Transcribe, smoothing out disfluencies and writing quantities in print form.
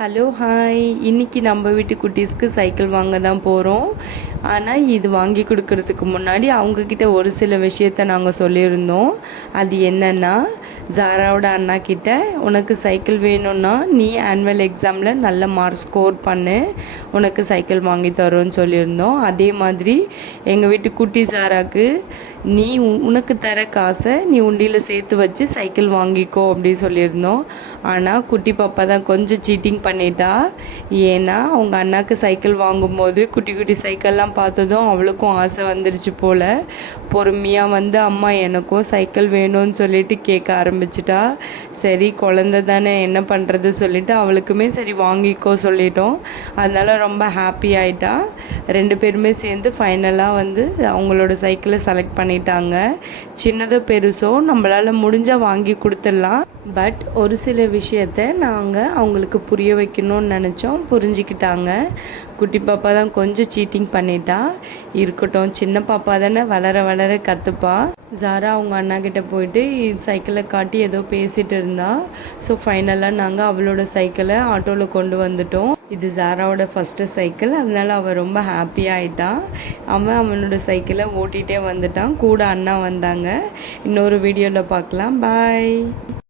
Hello hi, இன்றைக்கி நம்ம வீட்டு குட்டீஸ்க்கு சைக்கிள் வாங்க தான் போகிறோம். ஆனால் இது வாங்கி கொடுக்கறதுக்கு முன்னாடி அவங்கக்கிட்ட ஒரு சில விஷயத்த நாங்கள் சொல்லியிருந்தோம். அது என்னென்னா, ஜாராவோட அண்ணா கிட்ட உனக்கு சைக்கிள் வேணும்னா நீ ஆனுவல் எக்ஸாமில் நல்ல மார்க் ஸ்கோர் பண்ணு, உனக்கு சைக்கிள் வாங்கி தரோன்னு சொல்லியிருந்தோம். அதே மாதிரி எங்கள் வீட்டு குட்டி ஜாராக்கு நீ உனக்கு தர காசை நீ உண்டியில் சேர்த்து வச்சு சைக்கிள் வாங்கிக்கோ அப்படின்னு சொல்லியிருந்தோம். ஆனால் குட்டி பாப்பா தான் கொஞ்சம் சீட்டிங் பண்ணிட்டா. ஏன்னா அவங்க அண்ணாக்கு சைக்கிள் வாங்கும்போது குட்டி குட்டி சைக்கிள்லாம் பார்த்ததும் அவளுக்கும் ஆசை வந்துருச்சு போல். பொறுமையாக வந்து அம்மா எனக்கும் சைக்கிள் வேணும்னு சொல்லிட்டு கேட்க ஆரம்பிச்சிட்டா. சரி குழந்த தானே என்ன பண்ணுறது சொல்லிவிட்டு அவளுக்குமே சரி வாங்கிக்கோ சொல்லிட்டோம். அதனால் ரொம்ப ஹாப்பி ஆகிட்டா. 2 பேருமே சேர்ந்து ஃபைனலாக வந்து அவங்களோட சைக்கிளை செலக்ட் பண்ணிட்டாங்க. சின்னதோ பெருசோ நம்மளால் முடிஞ்சால் வாங்கி கொடுத்துடலாம். பட் ஒரு சில விஷயத்த நாங்கள் அவங்களுக்கு புரிய வைக்கணும்னு நினச்சோம், புரிஞ்சுக்கிட்டாங்க. குட்டி பாப்பா தான் கொஞ்சம் சீட்டிங் பண்ணிட்டா. இருக்கட்டும், சின்ன பாப்பா தானே, வளர வளர கற்றுப்பா. ஜாரா அவங்க அண்ணா கிட்டே போயிட்டு சைக்கிளை காட்டி ஏதோ பேசிகிட்டு இருந்தா. ஸோ ஃபைனலாக நாங்கள் அவளோட சைக்கிளை ஆட்டோவில் கொண்டு வந்துட்டோம். இது ஜாராவோட ஃபஸ்ட்டு சைக்கிள், அதனால் அவள் ரொம்ப ஹாப்பியாகிட்டான். அவனோட சைக்கிளை ஓட்டிகிட்டே வந்துட்டான். கூட அண்ணா வந்தாங்க. இன்னொரு வீடியோவில் பார்க்கலாம். பாய்.